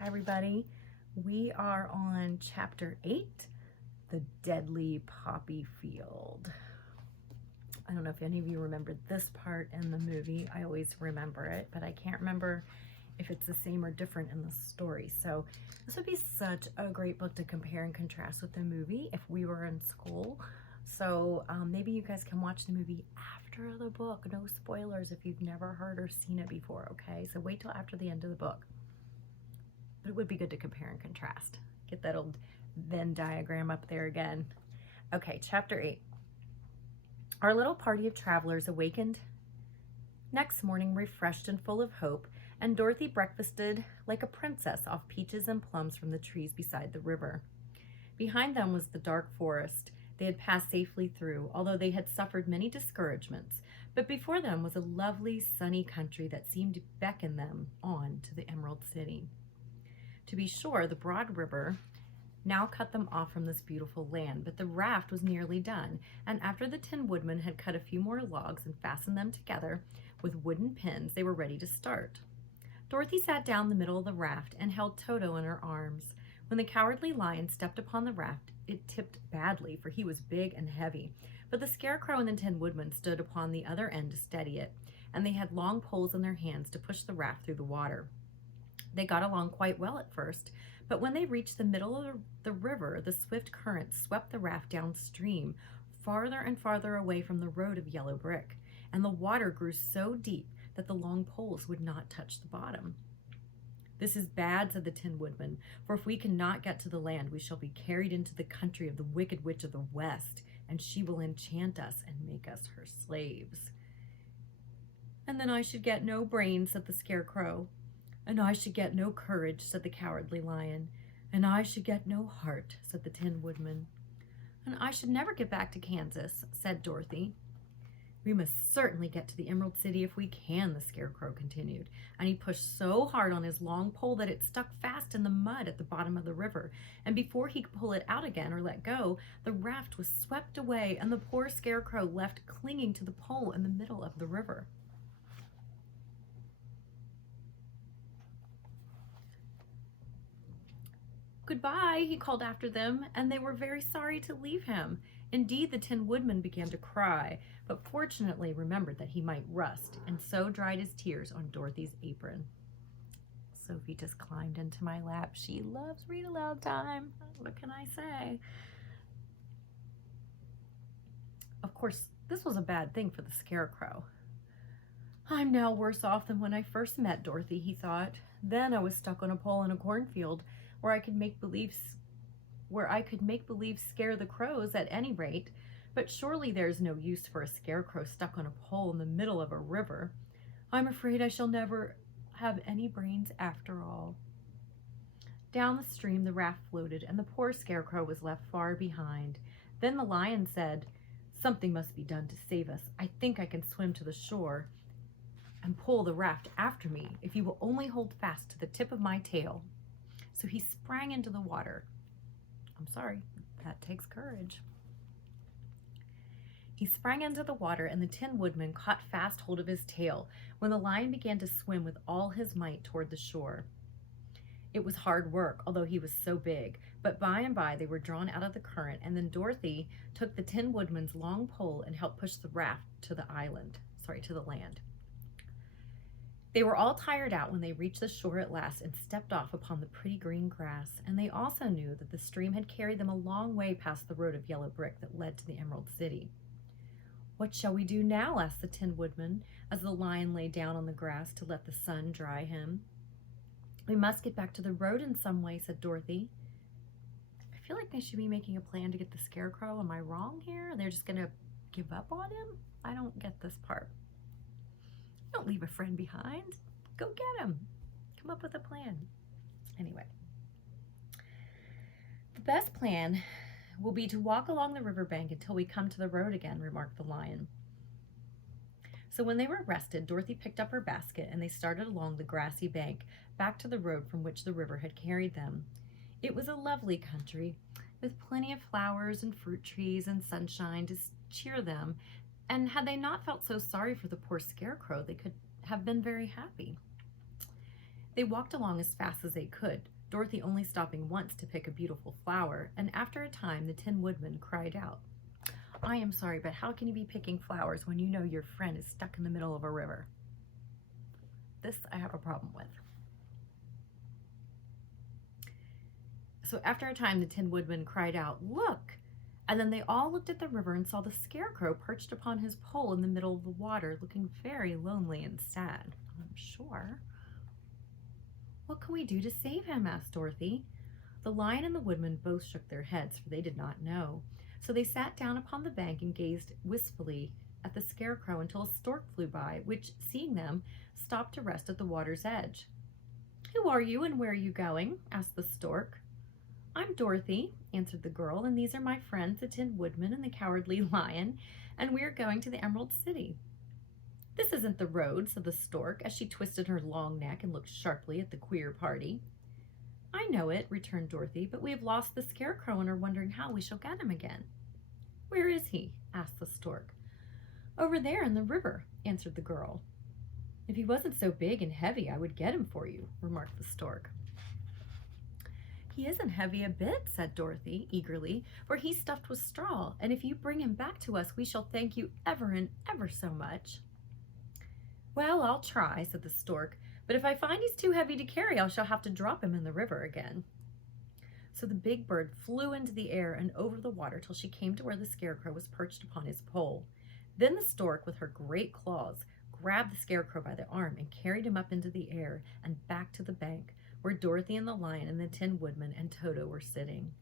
Hi everybody, we are on chapter 8, The Deadly Poppy Field. I don't know if any of you remember this part in the movie. I always remember it, but I can't remember if it's the same or different in the story. So this would be such a great book to compare and contrast with the movie if we were in school. So maybe you guys can watch the movie after the book. No spoilers if you've never heard or seen it before, okay? So wait till after the end of the book. But it would be good to compare and contrast. Get that old Venn diagram up there again. Okay, chapter 8. Our little party of travelers awakened next morning refreshed and full of hope, and Dorothy breakfasted like a princess off peaches and plums from the trees beside the river. Behind them was the dark forest they had passed safely through, although they had suffered many discouragements. But before them was a lovely, sunny country that seemed to beckon them on to the Emerald City. To be sure, the broad river now cut them off from this beautiful land, but the raft was nearly done, and after the Tin Woodman had cut a few more logs and fastened them together with wooden pins, they were ready to start. Dorothy sat down in the middle of the raft and held Toto in her arms. When the Cowardly Lion stepped upon the raft, it tipped badly, for he was big and heavy, but the Scarecrow and the Tin Woodman stood upon the other end to steady it, and they had long poles in their hands to push the raft through the water. They got along quite well at first, but when they reached the middle of the river, the swift current swept the raft downstream, farther and farther away from the road of yellow brick, and the water grew so deep that the long poles would not touch the bottom. "This is bad," said the Tin Woodman, "for if we cannot get to the land, we shall be carried into the country of the Wicked Witch of the West, and she will enchant us and make us her slaves." "And then I should get no brains," said the Scarecrow. "And I should get no courage," said the Cowardly Lion. "And I should get no heart," said the Tin Woodman. "And I should never get back to Kansas," said Dorothy. "We must certainly get to the Emerald City if we can," the Scarecrow continued, and he pushed so hard on his long pole that it stuck fast in the mud at the bottom of the river, and before he could pull it out again or let go, the raft was swept away, and the poor Scarecrow left clinging to the pole in the middle of the river. "Goodbye," he called after them, and they were very sorry to leave him. Indeed, the Tin Woodman began to cry, but fortunately remembered that he might rust, and so dried his tears on Dorothy's apron. Sophie just climbed into my lap. She loves read aloud time. What can I say? Of course, this was a bad thing for the Scarecrow. "I'm now worse off than when I first met Dorothy," he thought. "Then I was stuck on a pole in a cornfield where I could make believe scare the crows at any rate. But surely there's no use for a scarecrow stuck on a pole in the middle of a river. I'm afraid I shall never have any brains after all." Down the stream the raft floated, and the poor Scarecrow was left far behind. Then the Lion said, "Something must be done to save us. I think I can swim to the shore and pull the raft after me if you will only hold fast to the tip of my tail." So he sprang into the water. I'm sorry, that takes courage. He sprang into the water, and the Tin Woodman caught fast hold of his tail when the Lion began to swim with all his might toward the shore. It was hard work, although he was so big, but by and by they were drawn out of the current, and then Dorothy took the Tin Woodman's long pole and helped push the raft to the land. They were all tired out when they reached the shore at last and stepped off upon the pretty green grass, and they also knew that the stream had carried them a long way past the road of yellow brick that led to the Emerald City. "What shall we do now?" asked the Tin Woodman, as the Lion lay down on the grass to let the sun dry him. "We must get back to the road in some way," said Dorothy. I feel like they should be making a plan to get the Scarecrow. Am I wrong here? They're just going to give up on him? I don't get this part. Don't leave a friend behind. Go get him. Come up with a plan. Anyway, "The best plan will be to walk along the riverbank until we come to the road again," remarked the Lion. So when they were rested, Dorothy picked up her basket and they started along the grassy bank back to the road from which the river had carried them. It was a lovely country with plenty of flowers and fruit trees and sunshine to cheer them, and had they not felt so sorry for the poor Scarecrow, they could have been very happy. They walked along as fast as they could, Dorothy only stopping once to pick a beautiful flower, and after a time the Tin Woodman cried out, "I am sorry, but how can you be picking flowers when you know your friend is stuck in the middle of a river?" This I have a problem with. So after a time, the Tin Woodman cried out, "Look!" And then they all looked at the river and saw the Scarecrow perched upon his pole in the middle of the water, looking very lonely and sad. "I'm sure." "What can we do to save him?" asked Dorothy. The Lion and the Woodman both shook their heads, for they did not know. So they sat down upon the bank and gazed wistfully at the Scarecrow until a stork flew by, which, seeing them, stopped to rest at the water's edge. "Who are you and where are you going?" asked the stork. "I'm Dorothy," answered the girl, "and these are my friends, the Tin Woodman and the Cowardly Lion, and we are going to the Emerald City." "This isn't the road," said the stork, as she twisted her long neck and looked sharply at the queer party. "I know it," returned Dorothy, "but we have lost the Scarecrow and are wondering how we shall get him again." "Where is he?" asked the stork. "Over there in the river," answered the girl. "If he wasn't so big and heavy, I would get him for you," remarked the stork. "He isn't heavy a bit," said Dorothy eagerly, "for he's stuffed with straw, and if you bring him back to us, we shall thank you ever and ever so much." "Well, I'll try," said the stork, "but if I find he's too heavy to carry, I shall have to drop him in the river again." So the big bird flew into the air and over the water till she came to where the Scarecrow was perched upon his pole. Then the stork, with her great claws, grabbed the Scarecrow by the arm and carried him up into the air and back to the bank, where Dorothy and the Lion and the Tin Woodman and Toto were sitting.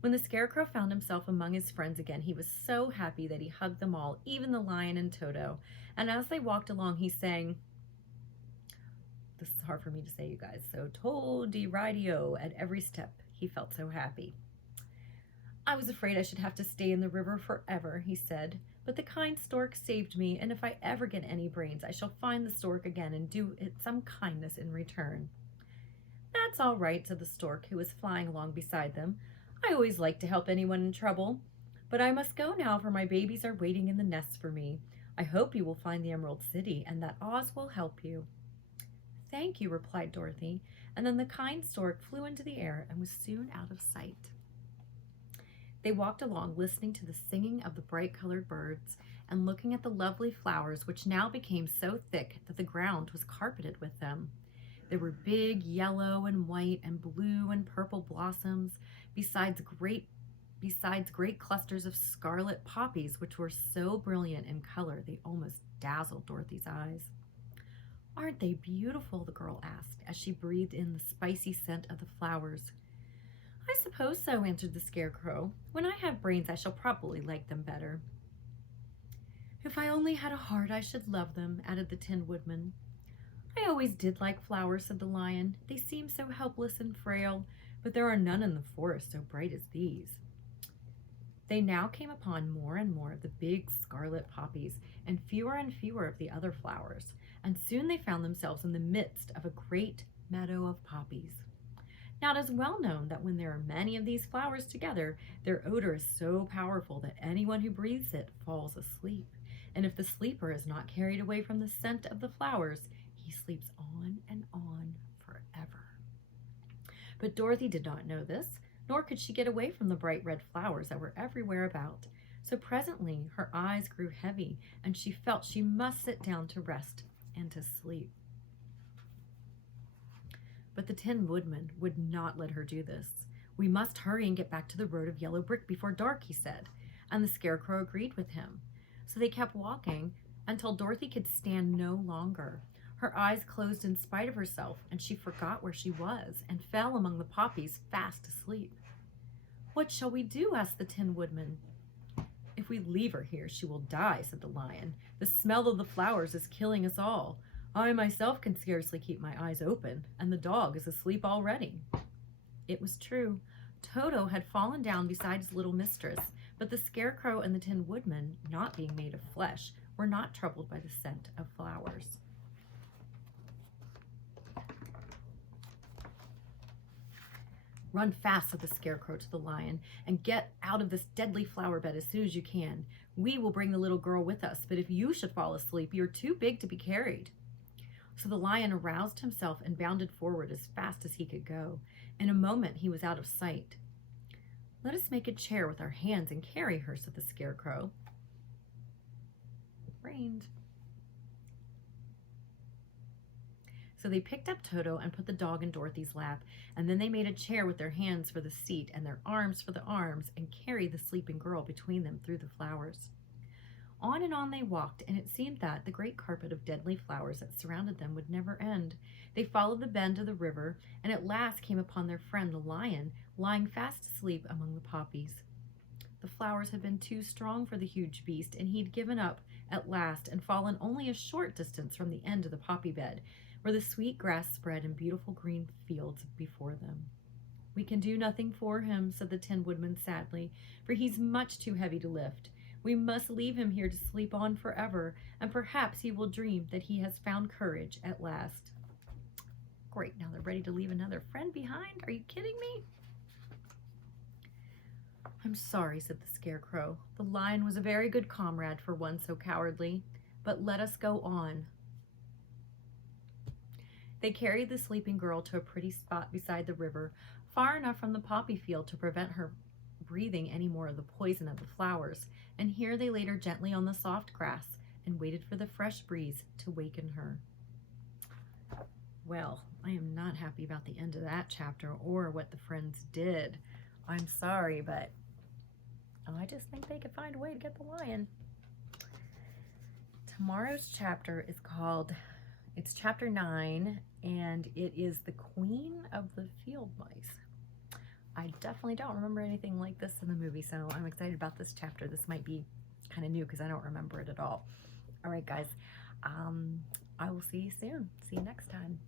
When the Scarecrow found himself among his friends again, he was so happy that he hugged them all, even the Lion and Toto, and as they walked along, he sang, this is hard for me to say, you guys, so to-de-ridey-o at every step. He felt so happy. "I was afraid I should have to stay in the river forever," he said, "but the kind stork saved me, and if I ever get any brains, I shall find the stork again and do it some kindness in return." "That's all right," said the stork, who was flying along beside them. "I always like to help anyone in trouble. But I must go now, for my babies are waiting in the nests for me. I hope you will find the Emerald City, and that Oz will help you." "Thank you," replied Dorothy, and then the kind stork flew into the air and was soon out of sight. They walked along, listening to the singing of the bright-colored birds and looking at the lovely flowers, which now became so thick that the ground was carpeted with them. There were big yellow and white and blue and purple blossoms, besides great clusters of scarlet poppies, which were so brilliant in color they almost dazzled Dorothy's eyes. "Aren't they beautiful?" the girl asked, as she breathed in the spicy scent of the flowers. "I suppose so," answered the Scarecrow. "When I have brains, I shall probably like them better." "If I only had a heart, I should love them," added the Tin Woodman. "I always did like flowers," said the Lion. "They seem so helpless and frail, but there are none in the forest so bright as these." They now came upon more and more of the big scarlet poppies and fewer of the other flowers, and soon they found themselves in the midst of a great meadow of poppies. Now it is well known that when there are many of these flowers together, their odor is so powerful that anyone who breathes it falls asleep, and if the sleeper is not carried away from the scent of the flowers, he sleeps on and on forever. But Dorothy did not know this, nor could she get away from the bright red flowers that were everywhere about. So presently her eyes grew heavy, and she felt she must sit down to rest and to sleep. But the Tin Woodman would not let her do this. "We must hurry and get back to the road of yellow brick before dark," he said, and the Scarecrow agreed with him. So they kept walking until Dorothy could stand no longer. Her eyes closed in spite of herself, and she forgot where she was and fell among the poppies fast asleep. "What shall we do?" asked the Tin Woodman. "If we leave her here, she will die," said the Lion. "The smell of the flowers is killing us all. I myself can scarcely keep my eyes open, and the dog is asleep already." It was true. Toto had fallen down beside his little mistress, but the Scarecrow and the Tin Woodman, not being made of flesh, were not troubled by the scent of flowers. "Run fast," said the Scarecrow to the Lion, "and get out of this deadly flower bed as soon as you can. We will bring the little girl with us, but if you should fall asleep, you are too big to be carried." So the lion aroused himself and bounded forward as fast as he could go. In a moment he was out of sight. "Let us make a chair with our hands and carry her," said the Scarecrow. It rained. So they picked up Toto and put the dog in Dorothy's lap, and then they made a chair with their hands for the seat and their arms for the arms, and carried the sleeping girl between them through the flowers. On and on they walked, and it seemed that the great carpet of deadly flowers that surrounded them would never end. They followed the bend of the river, and at last came upon their friend the lion, lying fast asleep among the poppies. The flowers had been too strong for the huge beast, and he'd given up at last and fallen only a short distance from the end of the poppy bed, where the sweet grass spread in beautiful green fields before them. "We can do nothing for him," said the Tin Woodman sadly, "for he's much too heavy to lift. We must leave him here to sleep on forever, and perhaps he will dream that he has found courage at last." Great, now they're ready to leave another friend behind? Are you kidding me? "I'm sorry," said the Scarecrow. "The lion was a very good comrade for one so cowardly, but let us go on." They carried the sleeping girl to a pretty spot beside the river, far enough from the poppy field to prevent her breathing any more of the poison of the flowers, and here they laid her gently on the soft grass and waited for the fresh breeze to waken her. Well, I am not happy about the end of that chapter or what the friends did. I'm sorry, but I just think they could find a way to get the lion. Tomorrow's chapter is called, it's chapter 9, and it is the Queen of the Field Mice. I definitely don't remember anything like this in the movie, so I'm excited about this chapter. This might be kind of new because I don't remember it at all. All right, guys, I will see you soon. See you next time.